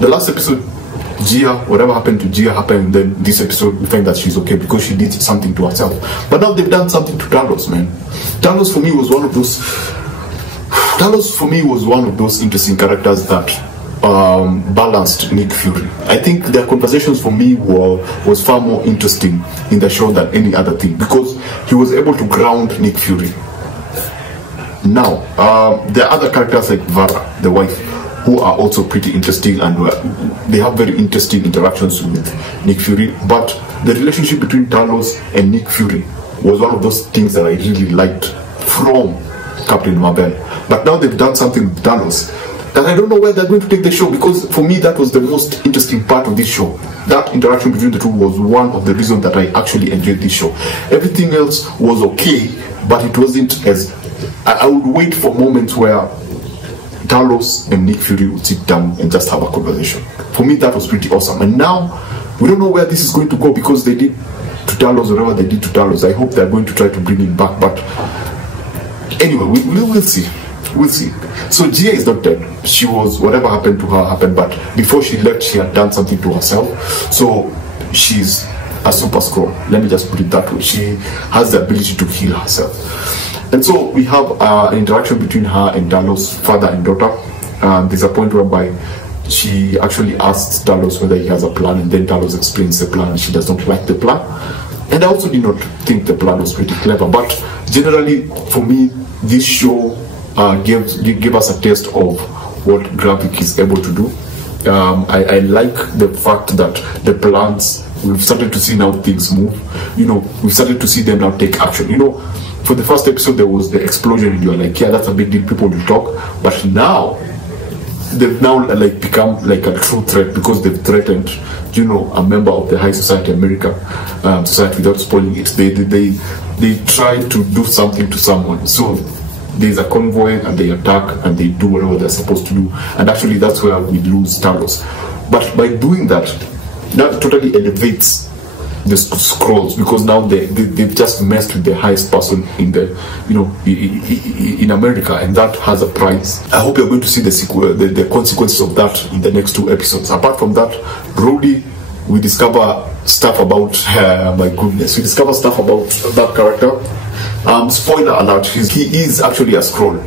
the last episode, Gia, whatever happened to Gia happened. Then this episode, we find that she's okay because she did something to herself. But now they've done something to Talos, man. Talos for me was one of those interesting characters that balanced Nick Fury. I think their conversations for me was far more interesting in the show than any other thing because he was able to ground Nick Fury. Now, there are other characters like Vara, the wife, who are also pretty interesting, and they have very interesting interactions with Nick Fury. But the relationship between Talos and Nick Fury was one of those things that I really liked from Captain Marvel. But now they've done something with Talos that I don't know where they're going to take the show, because for me that was the most interesting part of this show. That interaction between the two was one of the reasons that I actually enjoyed this show. Everything else was okay, but it wasn't as... I would wait for moments where Talos and Nick Fury would sit down and just have a conversation. For me, that was pretty awesome. And now, we don't know where this is going to go, because they did to Talos whatever they did to Talos. I hope they're going to try to bring him back. But anyway, we'll see. We'll see. So Gia is not dead. She was... whatever happened to her happened. But before she left, she had done something to herself. So she's a super Skrull. Let me just put it that way. She has the ability to heal herself. And so we have an interaction between her and Talos, father and daughter. There's a point whereby she actually asks Talos whether he has a plan, and then Talos explains the plan, and she does not like the plan. And I also did not think the plan was pretty clever. But generally, for me, this show gave us a taste of what Gravik is able to do. I like the fact that the plans, we've started to see now things move. You know, we've started to see them now take action. You know, for the first episode there was the explosion and you're like, yeah, that's a big deal, people will talk. But now they've now like become like a true threat, because they've threatened, you know, a member of the high society America society. Without spoiling it, they try to do something to someone. So there's a convoy and they attack and they do whatever they're supposed to do, and actually that's where we lose Talos. But by doing that, that totally elevates the Skrulls, because now they've just messed with the highest person in the, you know, in America, and that has a price. I hope you're going to see the consequences of that in the next 2 episodes. Apart from that, Brody, we discover stuff about my goodness, we discover stuff about that character. Spoiler alert: he is actually a Skrull.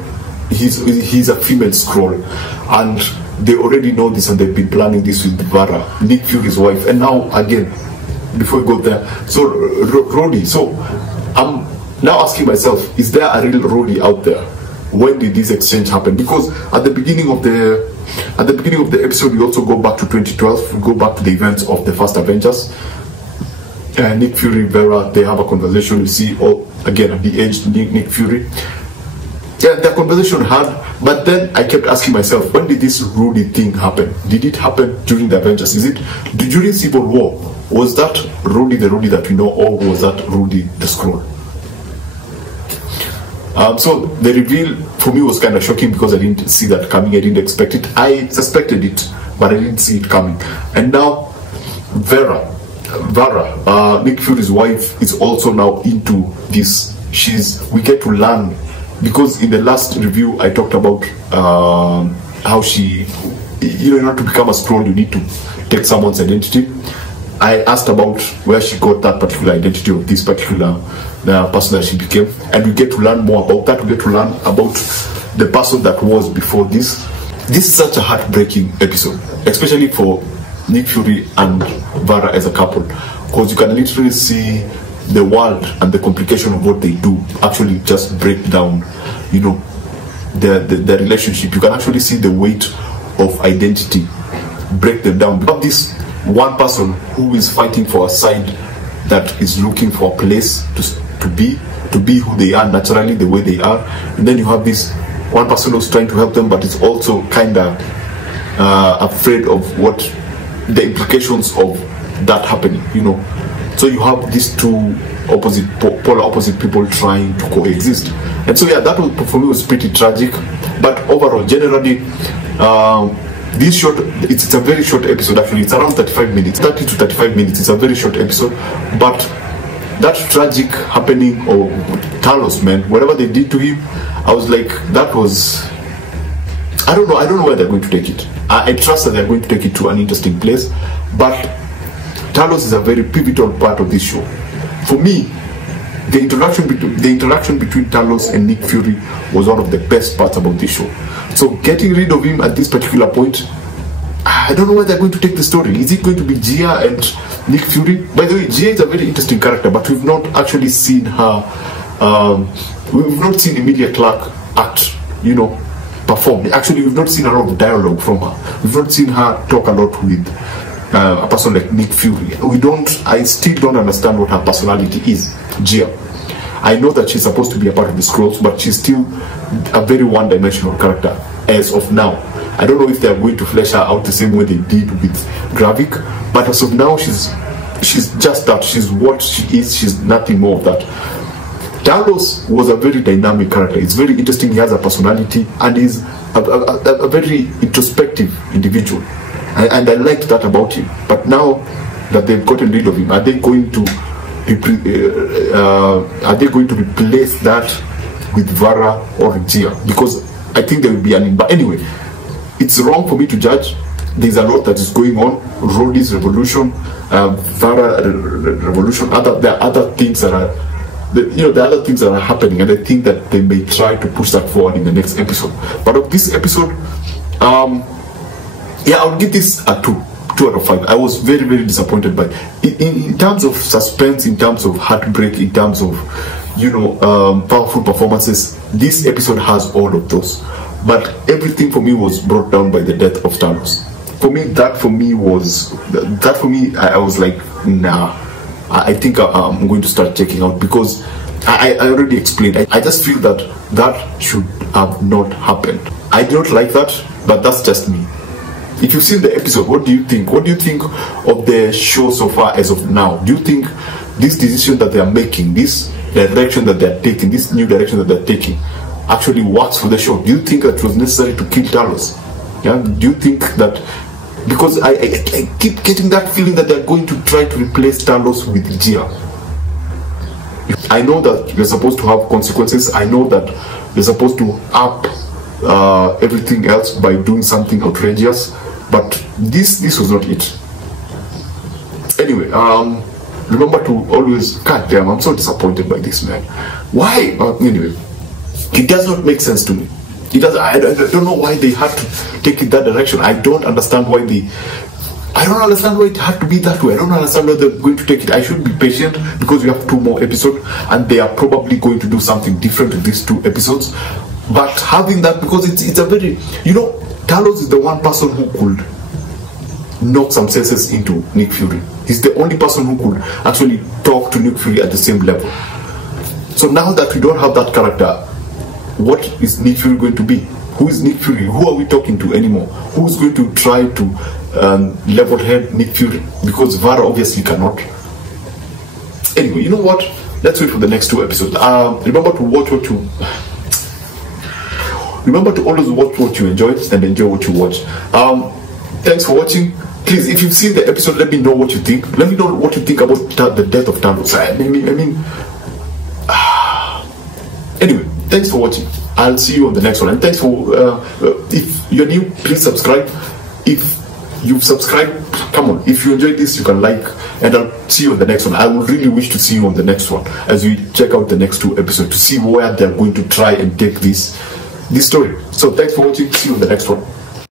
He's a female Skrull, and they already know this, and they've been planning this with Vara, Nick Fury's wife. And now again, before we go there, so Rhodey. So I'm now asking myself, is there a real Rhodey out there? When did this exchange happen? Because at the beginning of the episode, we also go back to 2012. We go back to the events of the first Avengers. Nick Fury, Vera, they have a conversation. We see again at the age Nick Fury. Yeah, the conversation had, but then I kept asking myself, when did this Rhodey thing happen? Did it happen during the Avengers? Is it during Civil War? Was that Rhodey the Rhodey that we know, or was that Rhodey the Skrull? So the reveal for me was kind of shocking, because I didn't see that coming. I didn't expect it. I suspected it, but I didn't see it coming. And now Vara, Nick Fury's wife, is also now into this. We get to learn, because in the last review I talked about how she, you know, in order to become a Skrull you need to take someone's identity. I asked about where she got that particular identity of this particular person that she became, and we get to learn more about that. We get to learn about the person that was before this. This is such a heartbreaking episode, especially for Nick Fury and Vara as a couple, because you can literally see the world and the complication of what they do actually just break down, you know, the relationship. You can actually see the weight of identity break them down. You have this one person who is fighting for a side that is looking for a place to be who they are naturally, the way they are, and then you have this one person who's trying to help them, but is also kind of afraid of what the implications of that happening, you know. So you have these two polar opposite people trying to coexist. And so yeah, that was, for me, was pretty tragic. But overall, generally, this short, it's a very short episode. Actually, it's around 35 minutes, 30 to 35 minutes. It's a very short episode, but that tragic happening of Talos, man, whatever they did to him, I was like, that was I don't know where they're going to take it. I trust that they're going to take it to an interesting place, but Talos is a very pivotal part of this show. For me, the interaction between Talos and Nick Fury was one of the best parts about this show. So getting rid of him at this particular point, I don't know where they're going to take the story. Is it going to be Gia and Nick Fury? By the way, Gia is a very interesting character, but we've not actually seen her. We've not seen Emilia Clarke act, perform. Actually, we've not seen a lot of dialogue from her. We've not seen her talk a lot with a person like Nick Fury. I still don't understand what her personality is, Gia. I know that she's supposed to be a part of the Skrulls, but she's still a very one-dimensional character as of now. I don't know if they're going to flesh her out the same way they did with Gravik, but as of now, she's just that. She's what she is. She's nothing more of that. Talos was a very dynamic character. It's very interesting. He has a personality and is a very introspective individual. And I liked that about him. But now that they've gotten rid of him, are they going to replace that with Vara or Gia? Because I think there will be but anyway, it's wrong for me to judge. There's a lot that is going on. Rhodey's revolution, Vara revolution. There are other things that are. There are other things that are happening, and I think that they may try to push that forward in the next episode. But of this episode, I would give this a 2 out of 5. I was very, very disappointed by it. In terms of suspense, in terms of heartbreak, in terms of powerful performances. This episode has all of those, but everything for me was brought down by the death of Talos. I was like, nah. I think I'm going to start checking out, because I already explained. I just feel that should have not happened. I don't like that, but that's just me. If you've seen the episode, what do you think? What do you think of the show so far as of now? Do you think this decision that they are making, this direction that they're taking, this new direction that they're taking, actually works for the show? Do you think that it was necessary to kill Talos? Yeah? Do you think that... Because I keep getting that feeling that they're going to try to replace Talos with Gia. I know that you're supposed to have consequences. I know that you're supposed to up everything else by doing something outrageous, but this was not it. Anyway, remember to always... God damn, I'm so disappointed by this, man. Why? Anyway, it does not make sense to me. It does. I don't know why they had to take it that direction. I don't understand why it had to be that way. I don't understand why they're going to take it. I should be patient, because we have 2 more episodes, and they are probably going to do something different in these 2 episodes. But having that, because it's a very... Talos is the one person who could knock some senses into Nick Fury. He's the only person who could actually talk to Nick Fury at the same level. So now that we don't have that character, what is Nick Fury going to be? Who is Nick Fury? Who are we talking to anymore? Who's going to try to level head Nick Fury? Because Vara obviously cannot. Anyway, you know what? Let's wait for the next 2 episodes. Remember to always watch what you enjoy and enjoy what you watch. Thanks for watching. Please, if you've seen the episode, let me know what you think. Let me know what you think about the death of Talos. Anyway, thanks for watching. I'll see you on the next one. And thanks for, if you're new, please subscribe. If you've subscribed, come on. If you enjoyed this, you can like, and I'll see you on the next one. I would really wish to see you on the next one, as we check out the next 2 episodes to see where they're going to try and take this story. So thanks for watching. See you on the next one.